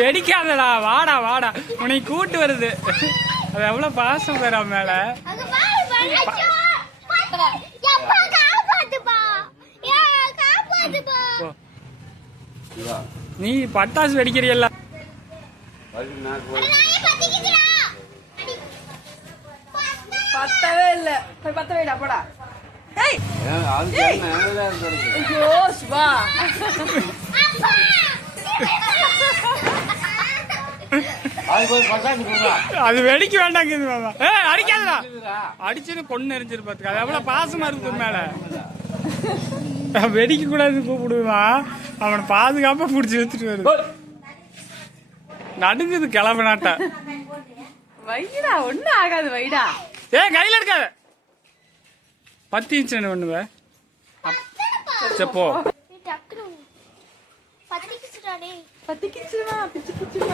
வெடிக்காதடா, வாடா வாடா, உன்னை கூட்டு வருது. அது எவ்வளவு பாசம் பெறா மேல. நீ பட்டாசு வெடிக்கிறியல்ல? பத்தவே இல்ல. போய் பத்த வைடா போடா. அது வெடிக்க வேண்டாம். அடிக்காதடா, அடிச்சுன்னு கொண்டு எரிஞ்சிருப்பாத்துக்கு. அது எவ்வளவு பாசமா இருக்கு மேல. வெடிக்க கூடாதுன்னு கூப்பிடுவான். அவனை பாதுகாப்பா புடிச்சு எடுத்துட்டு வருது. நடுங்குது கிளம்பினாட்ட. வைடா, ஒண்ணும் ஆகாது வைடா. கையில இருக்காத. 10 இன்ச் என்ன பண்ணுவ? போ. 10 கிச்சுடா. பிச்சு பிச்சுமா.